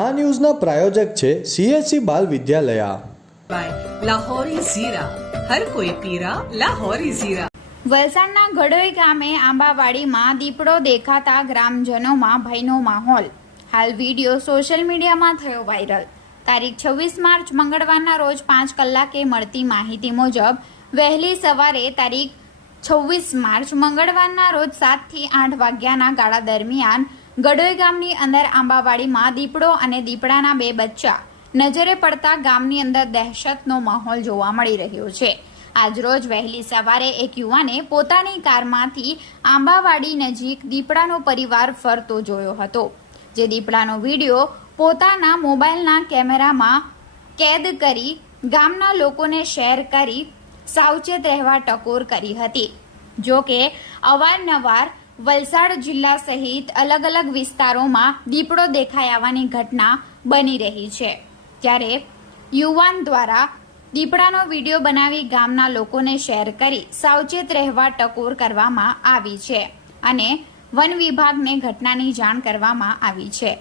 આ ન્યૂઝના પ્રાયોજક છે CSC બાલ વિદ્યાલયા. લાહોરી ઝીરા, હર કોઈ પીરા લાહોરી ઝીરા. વલસાડના ગડોઈ ગામે આંબાવાડીમાં દીપડો દેખાતા ગ્રામજનોમાં ભયનો માહોલ. હાલ વિડીયો સોશિયલ મીડિયામાં થયો વાયરલ. તારીખ 26 માર્ચ મંગળવારના રોજ 5 કલાકે મળતી માહિતી મુજબ વહેલી સવારે તારીખ 26 માર્ચ મંગળવારના રોજ 7 થી 8 વાગ્યાના ગાળા દરમિયાન ગડોઈ ગામની અંદર આંબાવાડીમાં દીપડો અને દીપડાના 2 બચ્ચા નજરે પડતા ગામની અંદર દહેશતનો માહોલ જોવા મળી રહ્યો છે. આજરોજ વહેલી સવારે એક યુવાને પોતાની કારમાંથી આંબાવાડી નજીક દીપડાનો પરિવાર ફરતો જોયો હતો, જે દીપડાનો વિડીયો પોતાના મોબાઈલના કેમેરામાં કેદ કરી ગામના લોકોને શેર કરી સાવચેત રહેવા ટકોર કરી હતી. જો કે અવારનવાર વલસાડ જિલ્લા સહિત અલગ અલગ વિસ્તારોમાં દીપડો દેખાઈ આવવાની ઘટના બની રહી છે, ત્યારે યુવાન દ્વારા દીપડાનો વિડીયો બનાવી ગામના લોકોને શેર કરી સાવચેત રહેવા ટકોર કરવામાં આવી છે અને વન વિભાગને ઘટનાની જાણ કરવામાં આવી છે.